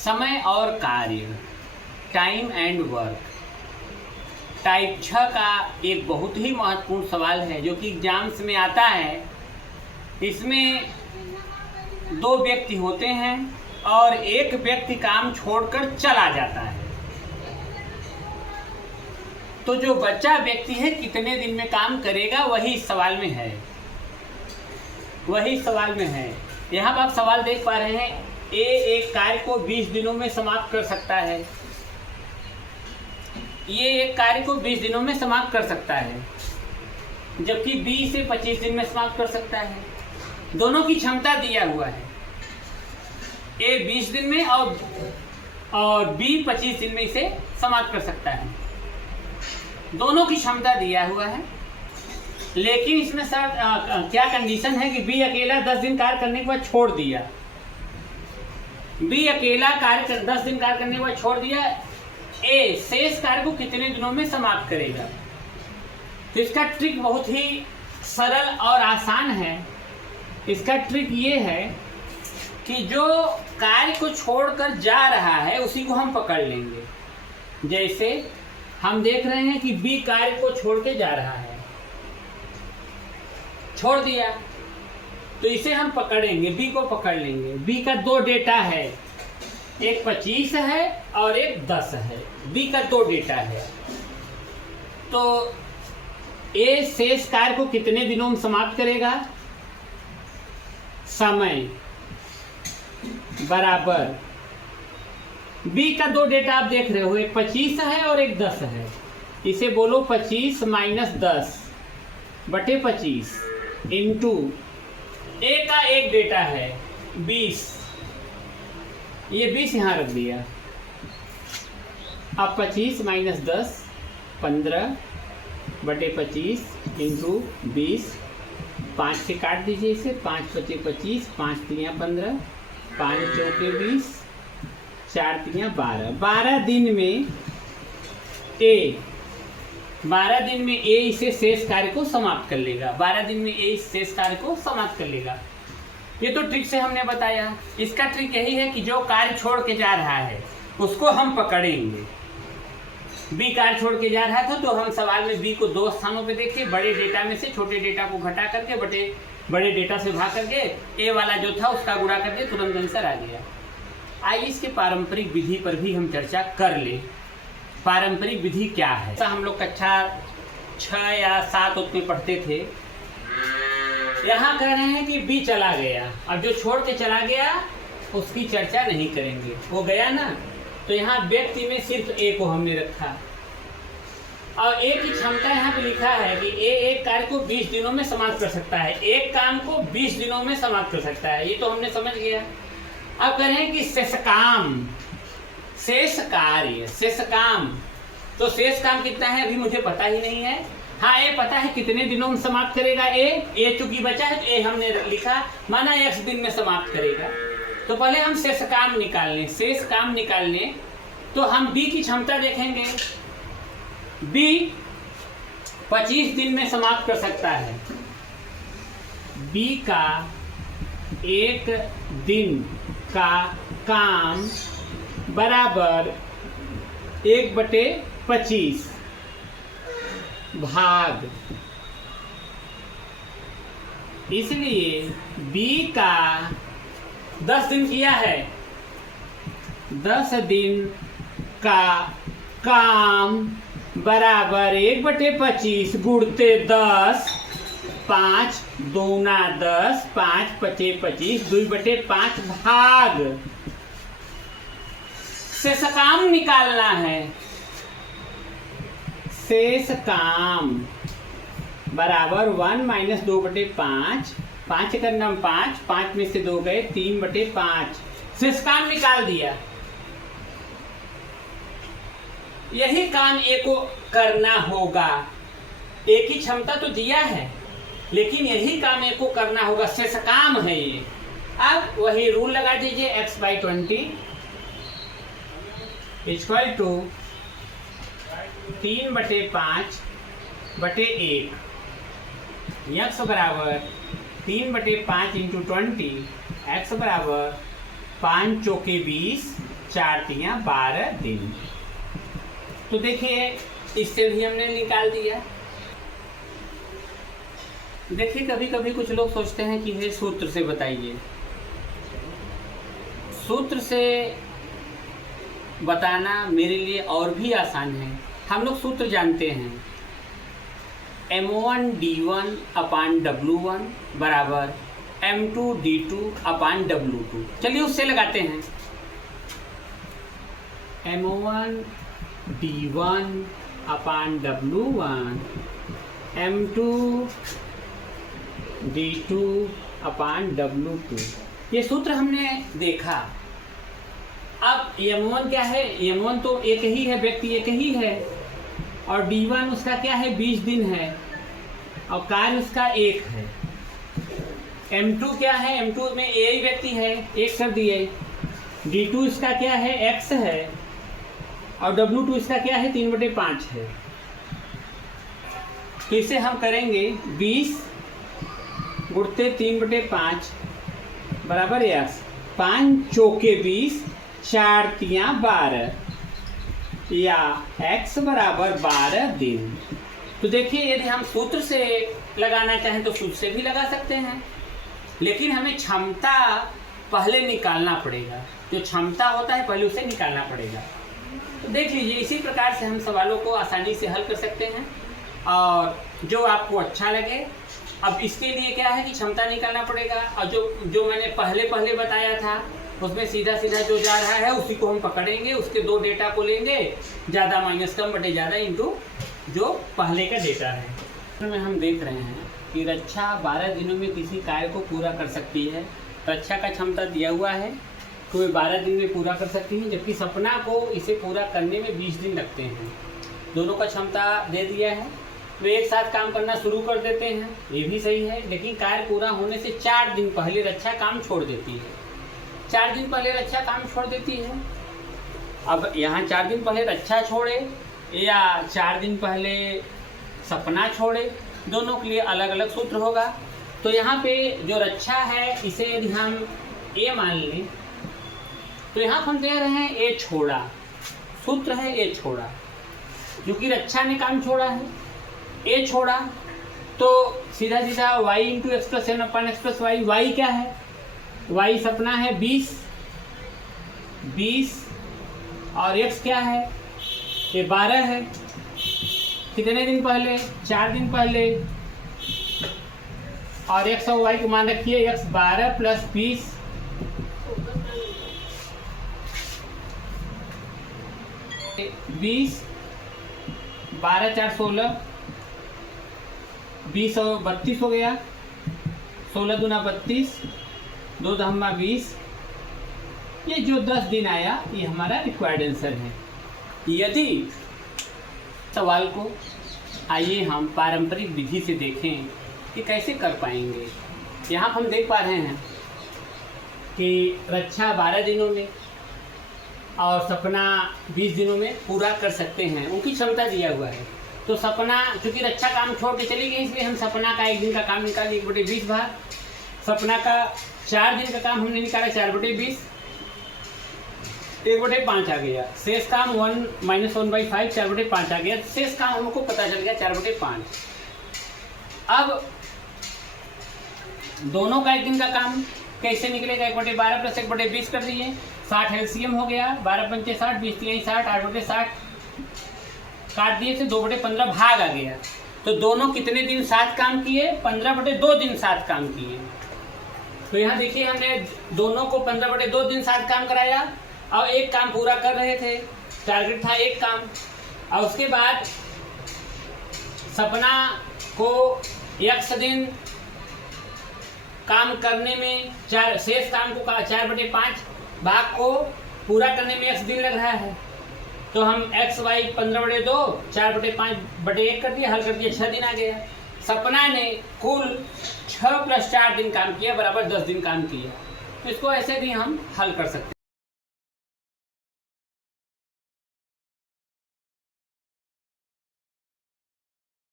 समय और कार्य, टाइम एंड वर्क, टाइप 6 का एक बहुत ही महत्वपूर्ण सवाल है जो कि एग्जाम्स में आता है। इसमें दो व्यक्ति होते हैं और एक व्यक्ति काम छोड़कर चला जाता है, तो जो बच्चा व्यक्ति है कितने दिन में काम करेगा वही इस सवाल में है, यहाँ पर आप सवाल देख पा रहे हैं। ए एक कार्य को 20 दिनों में समाप्त कर सकता है, ये एक कार्य को 20 दिनों में समाप्त कर सकता है, जबकि बी इसे 25 दिन में समाप्त कर सकता है। दोनों की क्षमता दिया हुआ है, ए 20 दिन में और बी 25 दिन में इसे समाप्त कर सकता है। दोनों की क्षमता दिया हुआ है, लेकिन इसमें सर क्या कंडीशन है कि बी अकेला 10 दिन कार्य करने के बाद छोड़ दिया। बी अकेला 10 दिन कार्य करने के बाद छोड़ दिया, ए शेष कार्य को कितने दिनों में समाप्त करेगा। तो इसका ट्रिक बहुत ही सरल और आसान है। इसका ट्रिक ये है कि जो कार्य को छोड़कर जा रहा है उसी को हम पकड़ लेंगे। जैसे हम देख रहे हैं कि बी कार्य को छोड़ के जा रहा है, छोड़ दिया, तो इसे हम पकड़ेंगे, बी को पकड़ लेंगे। बी का दो डेटा है, एक 25 है और एक 10 है। बी का दो डेटा है, तो ए शेष कार्य को कितने दिनों में समाप्त करेगा। समय बराबर बी का दो डेटा आप देख रहे हो, एक 25 है और एक 10 है। इसे बोलो 25 माइनस 10 बटे 25 इंटू ए का एक डेटा है 20, ये 20 यहाँ रख दिया। अब 25 माइनस 10 15 बटे 25 इंटू 20, 5 से काट दीजिए इसे, 5 बचे 25, 5 3 15, 5 चौके 20, 4 3 12। 12 दिन में ए इसे शेष कार्य को समाप्त कर लेगा। 12 दिन में ए इस शेष कार्य को समाप्त कर लेगा। ये तो ट्रिक से हमने बताया। इसका ट्रिक यही है कि जो कार्य छोड़ के जा रहा है उसको हम पकड़ेंगे। बी कार्य छोड़ के जा रहा था तो हम सवाल में बी को दो स्थानों पे देखे, बड़े डेटा में से छोटे डेटा को घटा करके बड़े डेटा से भाग करके ए वाला जो था उसका गुणा करके तुरंत आंसर आ गया। आइए इसके पारंपरिक विधि पर भी हम चर्चा कर ले। पारंपरिक विधि क्या है, ऐसा हम लोग कक्षा 6 या 7 उसमें पढ़ते थे। यहाँ कह रहे हैं कि बी चला गया, अब जो छोड़ के चला गया उसकी चर्चा नहीं करेंगे, वो गया ना, तो यहाँ व्यक्ति में सिर्फ ए को हमने रखा और ए की क्षमता यहाँ पे लिखा है कि ए एक कार्य को 20 दिनों में समाप्त कर सकता है, एक काम को 20 दिनों में समाप्त कर सकता है, ये तो हमने समझ गया। अब कह रहे हैं कि शेष काम, शेष कार्य, शेष काम, तो शेष काम कितना है अभी मुझे पता ही नहीं है। हाँ ए पता है कितने दिनों में समाप्त करेगा ए चूंकि बचा है तो ए हमने लिखा, माना x दिन में समाप्त करेगा। तो पहले हम शेष काम निकालने तो हम बी की क्षमता देखेंगे। बी 25 दिन में समाप्त कर सकता है, बी का एक दिन का काम बराबर 1/25 भाग, इसलिए बी का 10 दिन किया है, 10 दिन का काम बराबर 1/25 गुणते 10, 5 दूना 10, 5 पचे 25, 2/5 भाग। शेष काम निकालना है, शेष काम बराबर 1 माइनस 2/5, 5 का नाम 5 में से 2 गए 3/5, शेष काम निकाल दिया। यही काम ए को करना होगा, ए की क्षमता तो दिया है लेकिन यही काम ए को करना होगा, शेष काम है ये। अब वही रूल लगा दीजिए, x/20 इक्वल टू 3/5/1, x बराबर 3/5 इंटू 20, x बराबर 5 चौके 20, 4 तिया 12 दिन। तो देखिए इससे भी हमने निकाल दिया। देखिए कभी कभी कुछ लोग सोचते हैं कि ये सूत्र से बताइए। सूत्र से बताना मेरे लिए और भी आसान है। हम लोग सूत्र जानते हैं, M1D1 अपान W1 बराबर M2D2 अपान W2। चलिए उससे लगाते हैं। M1D1 अपान W1 M2D2 अपान W2, ये सूत्र हमने देखा। अब M1 क्या है? M1 तो एक ही है, व्यक्ति एक ही है, और D1 उसका क्या है? 20 दिन है, और कार्य उसका 1 है। M2 क्या है? M2 में A ही व्यक्ति है, 1 कर दिए। D2 इसका क्या है? X है, और W2 इसका क्या है? 3/5 है। तो इसे हम करेंगे 20 गुणते 3/5 बराबर X, 5 चौके 20, 4 तिया 12, या X बराबर 12 दिन। तो देखिए यदि हम सूत्र से लगाना चाहें तो सूत्र से भी लगा सकते हैं, लेकिन हमें क्षमता पहले निकालना पड़ेगा। जो क्षमता होता है पहले उसे निकालना पड़ेगा। तो देख लीजिए इसी प्रकार से हम सवालों को आसानी से हल कर सकते हैं, और जो आपको अच्छा लगे। अब इसके लिए क्या है कि क्षमता निकालना पड़ेगा, और जो मैंने पहले बताया था उसमें सीधा सीधा जो जा रहा है उसी को हम पकड़ेंगे, उसके 2 डेटा को लेंगे, ज़्यादा माइनस कम बटे ज़्यादा इंटू जो पहले का डेटा है। इसमें हम देख रहे हैं कि रक्षा 12 दिनों में किसी कार्य को पूरा कर सकती है। रक्षा का क्षमता दिया हुआ है तो वे 12 दिन में पूरा कर सकती हैं, जबकि सपना को इसे पूरा करने में 20 दिन लगते हैं। दोनों का क्षमता दे दिया है, वे एक साथ काम करना शुरू कर देते हैं, ये भी सही है। लेकिन कार्य पूरा होने से 4 दिन पहले रक्षा काम छोड़ देती है। 4 दिन पहले रक्षा काम छोड़ देती है। अब यहाँ 4 दिन पहले रक्षा छोड़े या 4 दिन पहले सपना छोड़े, दोनों के लिए अलग अलग सूत्र होगा। तो यहाँ पे जो रक्षा है इसे यदि हम A मान लें तो यहाँ हम दे रहे हैं A छोड़ा, सूत्र है A छोड़ा, क्योंकि रक्षा ने काम छोड़ा है। A छोड़ा तो सीधा सीधा y into x plus n upon x plus y. y क्या है? y सपना है 20 और x क्या है? ये 12 है। कितने दिन पहले? 4 दिन पहले। और x और y को मान रखिए, x 12 प्लस 20 20 12 4 16 20 और 32 हो गया, 16 दूना 32, 2 दहम्मा 20। ये जो 10 दिन आया ये हमारा रिक्वायर्ड आंसर है। यदि सवाल को आइए हम पारंपरिक विधि से देखें कि कैसे कर पाएंगे। यहाँ हम देख पा रहे हैं कि रक्षा 12 दिनों में और सपना 20 दिनों में पूरा कर सकते हैं, उनकी क्षमता दिया हुआ है। तो सपना चूँकि रक्षा काम छोड़ के चली गई, इसलिए हम सपना का 1 दिन का काम निकालिए 1/20 भाग। सपना का 4 दिन का काम हमने निकाला 4/20, 1/5 आ गया। शेष काम 1 - 1/5 4/5 आ गया। शेष काम हमको पता चल गया 4/5। अब दोनों का 1 दिन का काम कैसे निकलेगा? 1/12 प्लस 1/20 कर दिए, 60 एलसीएम हो गया, 12 पंचे 60, 20 3 60, 8/60 काट दिए से 2/15 भाग आ गया। तो दोनों कितने दिन साथ काम किए? 15/2 दिन साथ काम किए। तो यहाँ देखिए हमने दोनों को 15/2 दिन साथ काम कराया और एक काम पूरा कर रहे थे, टारगेट था एक काम। और उसके बाद सपना को x दिन काम करने में शेष काम को 4/5 भाग को पूरा करने में x दिन लग रहा है। तो हम x y 15/2 4/5/1 कर दिया, हल कर दिया, 6 दिन आ गया। सपना ने कुल 6 + 4 दिन काम किया बराबर 10 दिन काम किया। तो इसको ऐसे भी हम हल कर सकते हैं।